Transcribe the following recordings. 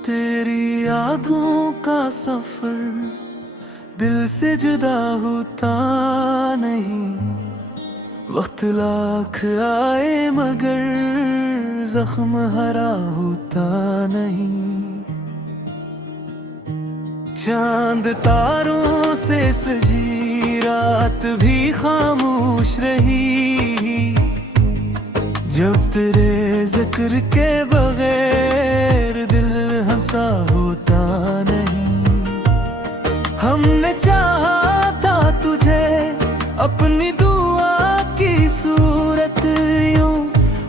तेरी यादों का सफर दिल से जुदा होता नहीं। वक्त लाख आए मगर जख्म हरा होता नहीं। चांद तारों से सजी रात भी खामोश रही। जब तेरे जिक्र के बगैर दिल हंसा होता नहीं। हमने चाहा था तुझे अपनी दुआ की सूरत यूं,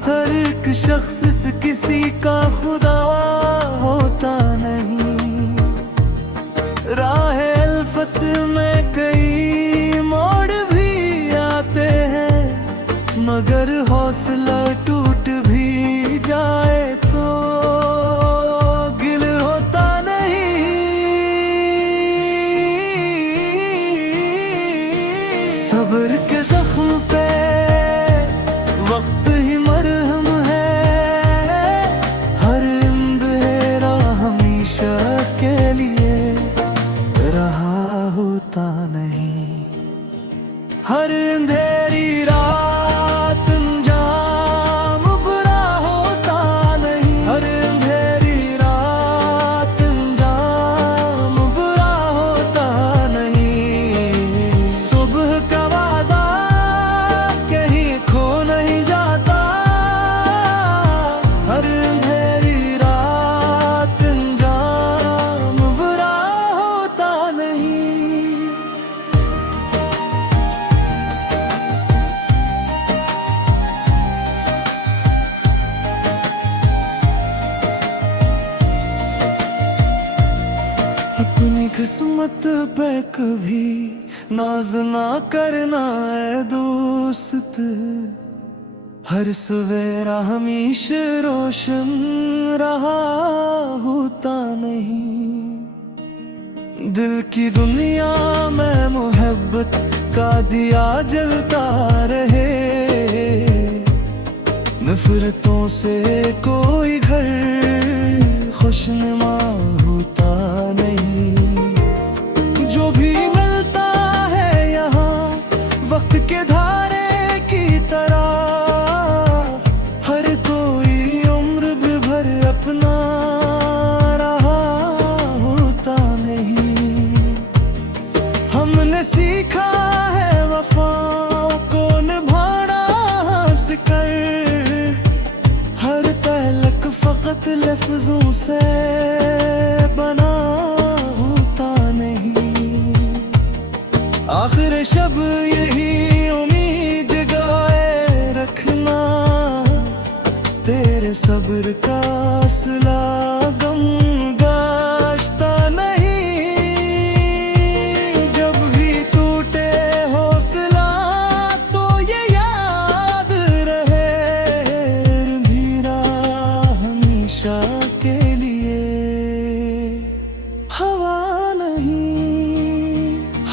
हर एक शख्स से किसी का खुदा होता नहीं। राह अल्फत में कई मोड़ भी आते हैं, मगर हौसला टूट भी जाए तो गिल होता नहीं। सब्र के जख्म पे वक्त ही मरहम है। हर अंधेरा हमेशा के लिए रहा होता नहीं। हर अंधेरी रात अंजाम बुरा होता नहीं। हर अंधेरी रात अंजाम बुरा होता नहीं। सुबह का वादा कहीं खो नहीं जाता। हर अंधेरी रात अंजाम बुरा होता नहीं। अपनी किस्मत पे कभी नाज ना करना है दोस्त। हर सवेरा हमेशा रोशन रहा होता नहीं। दिल की दुनिया में मोहब्बत का दिया जलता रहे। नफरतों से कोई घर खुशनुमा होता नहीं। जो भी मिलता है यहाँ वक्त के धारे की तरह, हर कोई उम्र भर अपना रहा होता नहीं। हमने सीखा है वफा को निभाना सिकर। हर तलक फकत लफ्जों से बना होता नहीं। आखिर शब यही उम्मीद जगाए रखना, तेरे सब्र का सिला गम गाश्ता नहीं। जब भी टूटे हौसला तो ये याद रहे, धीरा हमेशा के लिए हवा नहीं।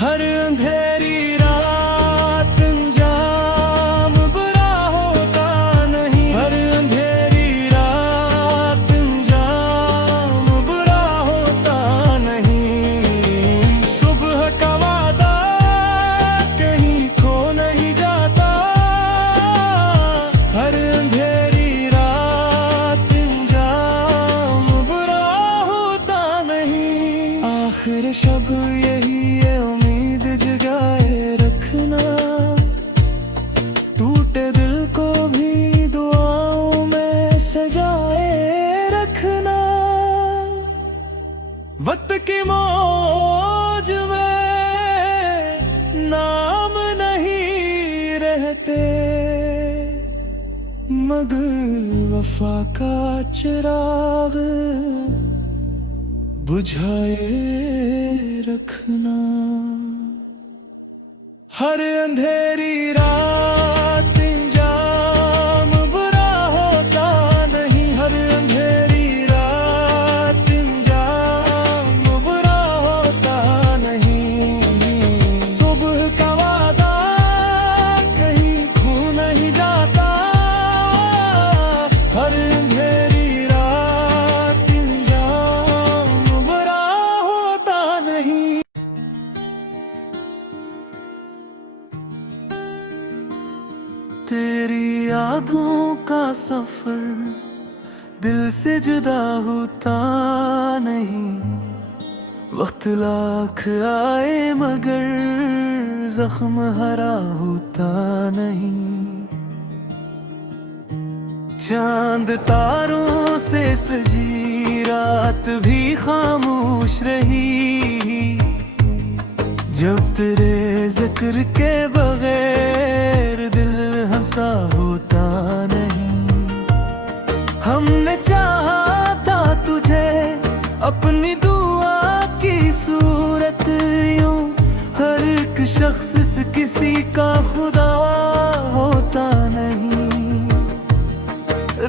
हर अंधेरी रात अंजाम बुरा होता नहीं। हर अंधेरी रात अंजाम बुरा होता नहीं। सुबह का वादा कहीं खो नहीं जाता। हर अंधेरी रात अंजाम बुरा होता नहीं। आखिर शब यही है उम्मीद जगाए रखना, टूटे दिल को भी दुआओं में सजाए रखना। वक्त की मौज में नाम नहीं रहते, मगर वफा का चिराग बुझाए रखना। हर अंधेरी रात अंजाम बुरा होता नहीं। हर अंधेरी रात अंजाम बुरा होता नहीं। सुबह का वादा कहीं खो नहीं जाता। हर अंधेरी रात अंजाम तेरी यादों का सफर दिल से जुदा होता नहीं। वक्त लाख आए मगर जख्म हरा होता नहीं। चांद तारों से सजी रात भी खामोश रही। जब तेरे जिक्र के बगैर दिल हंसा होता नहीं। हमने चाहा था तुझे अपनी दुआ की सूरत यूं, हर एक शख्स किसी का खुदा होता नहीं।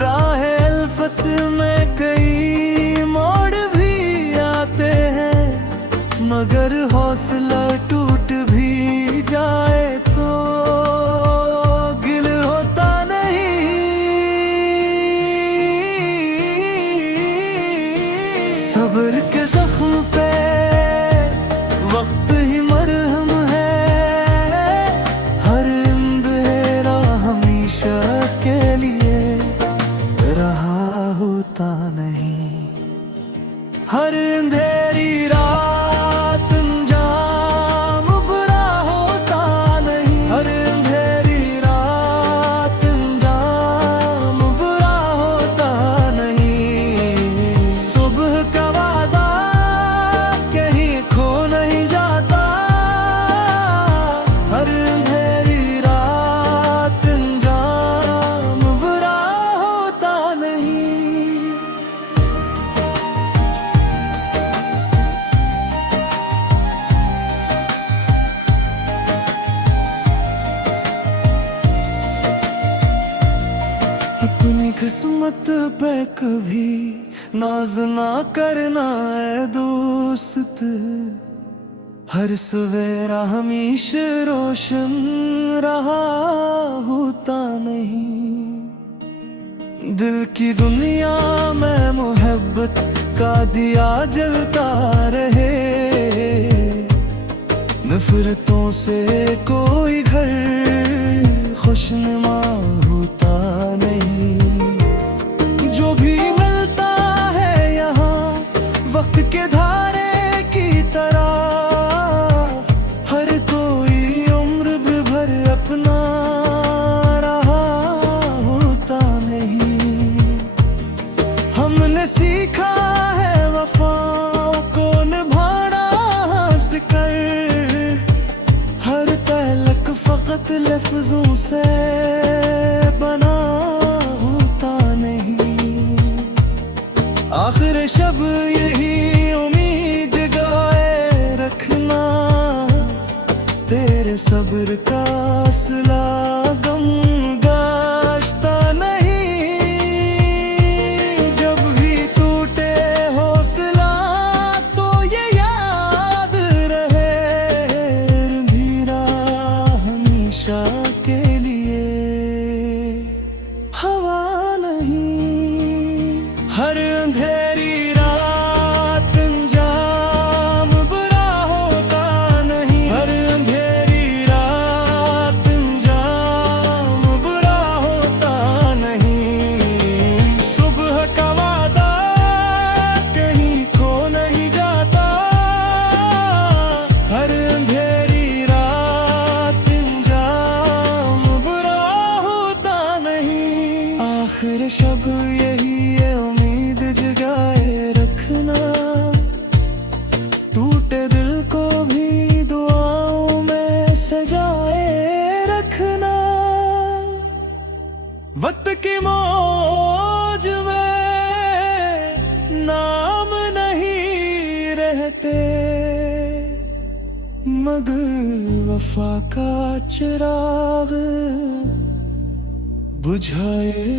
राह अल्फत में कई मोड़ भी आते हैं, मगर हौसला टूट भी जाए तो गिल होता नहीं। सब्र के जख्म पे वक्त ही मरहम है। हर अंधेरा हमेशा के लिए रहा होता नहीं। हर अंधेरी रात अंजाम बुरा होता नहीं। हर अंधेरी रात अंजाम बुरा होता नहीं। सुबह का वादा कहीं खो नहीं जाता। हर अंधेरी रात अंजाम बुरा होता नहीं। अपनी किस्मत पे कभी नाज ना करना है दोस्त। हर सवेरा हमेशा रोशन रहा होता नहीं। दिल की दुनिया में मोहब्बत का दिया जलता रहे। नफरतों से कोई घर खुशनुमा होता नहीं। जो भी मिलता है यहाँ वक्त के धारे की तरह, हर कोई उम्र भर अपना रहा होता नहीं। हमने सीखा है वफा को निभाना सिकर। हर तलक फकत लफ्जों से बना होता नहीं। आखिर शब यही उम्मीद जगाए रखना, तेरे सब्र का सिला गम गाश्ता नहीं। जब भी टूटे हौसला तो ये याद रहे, धीरा हमेशा के लिए हवा नहीं। हर अंधेरी रात अंजाम बुरा होता नहीं। हर अंधेरी रात अंजाम बुरा होता नहीं। सुबह का वादा कहीं खो नहीं जाता। हर अंधेरी रात अंजाम बुरा होता नहीं। आखिर शब यही है उम्मीद जगाए रखना, टूटे दिल को भी दुआओं में सजाए रखना। वक्त की मौज में नाम नहीं रहते, मगर वफा का चिराग बुझाए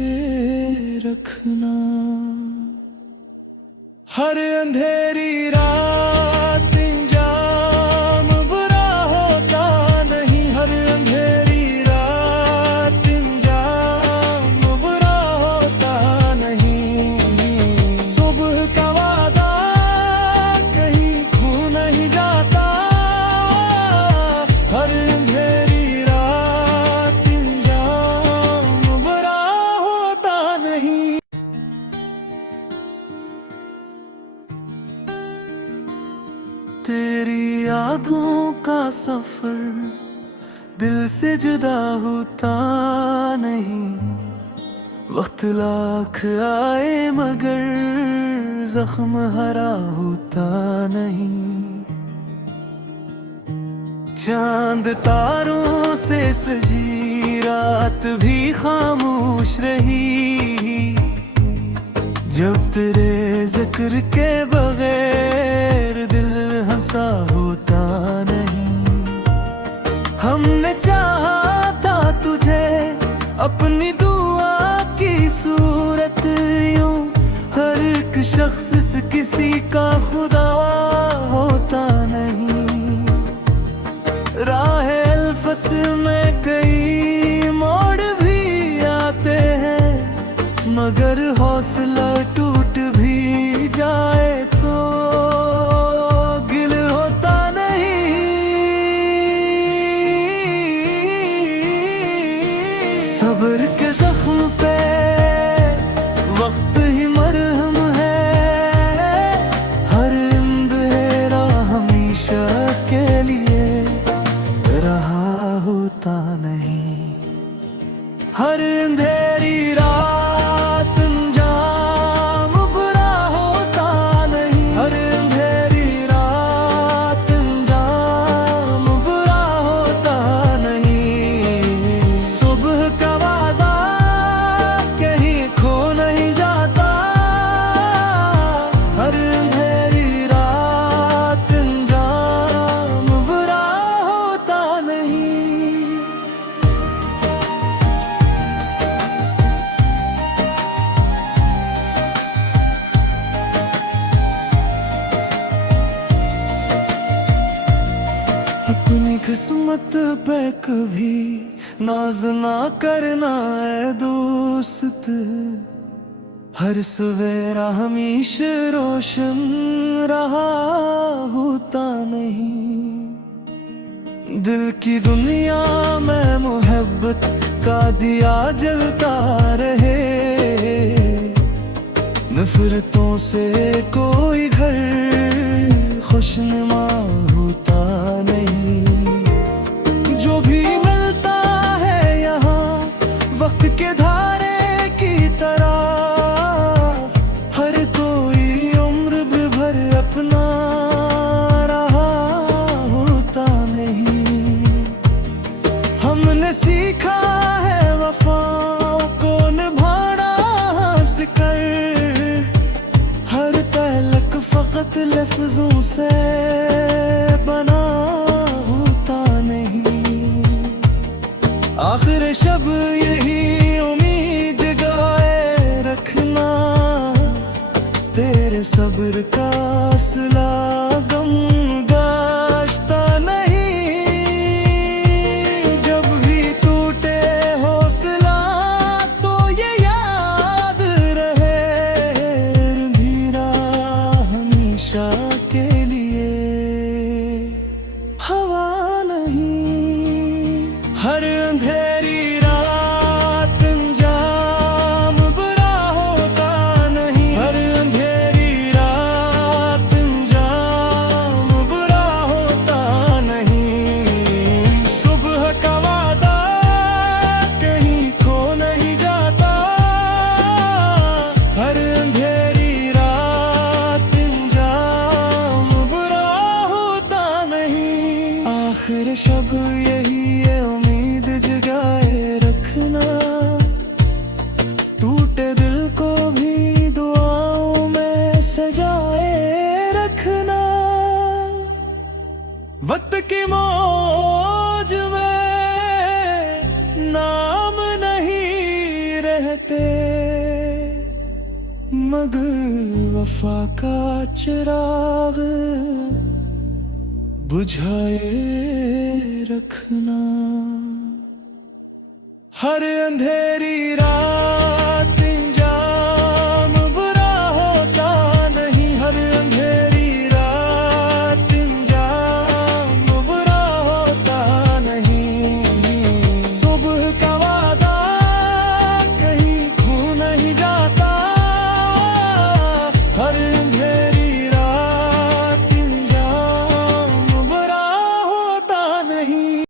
रखना। हर अंधेरी रात अंजाम बुरा होता नहीं। हर अंधेरी रात अंजाम बुरा होता नहीं। सुबह का वादा कहीं खो नहीं जाता। हर अंधेरी रात अंजाम का सफर दिल से जुदा होता नहीं। वक्त लाख आए मगर जख्म हरा होता नहीं। चांद तारों से सजी रात भी खामोश रही। जब तेरे जिक्र के बगैर दिल हंसा होता नहीं। हमने चाहा था तुझे अपनी दुआ की सूरत यूं, हर एक शख्स से किसी का खुदा होता नहीं। राह अल्फत में कई मोड़ भी आते हैं, मगर हौसला टूट भी जाए तो गिल होता नहीं। सब्र के जख्म पे वक्त ही मरहम है। हर अंधेरा हमेशा के लिए रहा होता नहीं। हर अंधेरी रात अंजाम बुरा होता नहीं। हर अंधेरी रात अंजाम बुरा होता नहीं। सुबह का वादा कहीं खो नहीं जाता। हर अंधेरी रात अंजाम बुरा होता नहीं। अपनी किस्मत पे कभी नाज ना करना है दोस्त। हर सवेरा हमेशा रोशन रहा होता नहीं। दिल की दुनिया में मोहब्बत का दिया जलता रहे। नफरतों से कोई घर खुशनुमा होता नहीं। जो भी मिलता है यहाँ वक्त के धारे की तरह, हर कोई उम्र भर अपना रहा होता नहीं। हमने सीखा है वफा को निभाना सिकर। हर तलक फकत लफ्जों से बना होता नहीं। आखिर शब यही उम्मीद जगाए रखना, तेरे सब्र का सिला गम गाश्ता नहीं। जब भी टूटे हौसला तो ये याद रहे, धीरा हमेशा के लिए हवा नहीं। हर अंधेरी रात अंजाम बुरा होता नहीं। हर अंधेरी रात अंजाम बुरा होता नहीं। सुबह का वादा कहीं खो नहीं जाता। हर अंधेरी रात अंजाम बुरा होता नहीं। आखिर शब यही है उम्मीद जगाए रखना, टूटे दिल को भी दुआओं में सजाए रखना। वक्त की मौज में नाम नहीं रहते, मगर वफा का चिराग बुझाए रखना। हर अंधेरी रात अंजाम बुरा होता नहीं। हर अंधेरी रात अंजाम बुरा होता नहीं। सुबह का वादा कहीं खो नहीं जाता। हर